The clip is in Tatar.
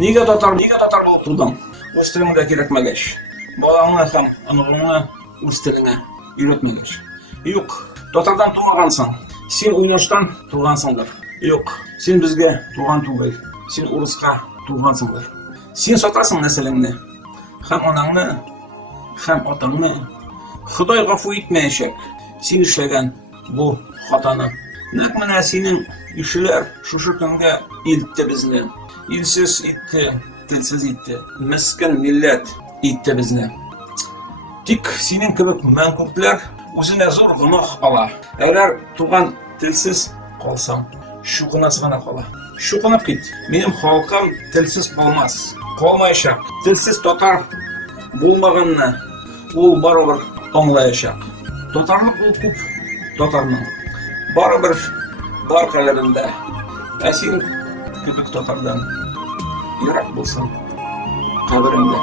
Неге татар болып тудың? Өз тіліңде керекмегеш. Балаңа һәм анығыңа өз тіліңе үйретмегеш. Юк, татардан туғансың. Сен уйнаштан туғансыңдар. Юк, сен бізге туған түгел. Сен урысқа туғансыңдар. Сен сатасың нәсіліңне. Һәм анаңны, һәм атаңны Худай гафу итмәячәк. Син эшләгән бу хатаны. Нәкъ менә синең ишеләр шушы көнгә илтте безне. Илсез итте, телсез итте. Мескен милләт итте безне. Тик синең кебек мәңгүртләр үзенә зур гөнаһ ала. Әгәр туган телсез калсаң, шугынасы гына кала. Шугынып кит. Минем халкым телсез булмас. Калмаячак. Телсез татар булмаганны ул барыбер аңлаячак. Татарлык ул күп татарның. Барыбер бар каләбендә. Ә син кебек татардан ерак булсаң, кабереңдә.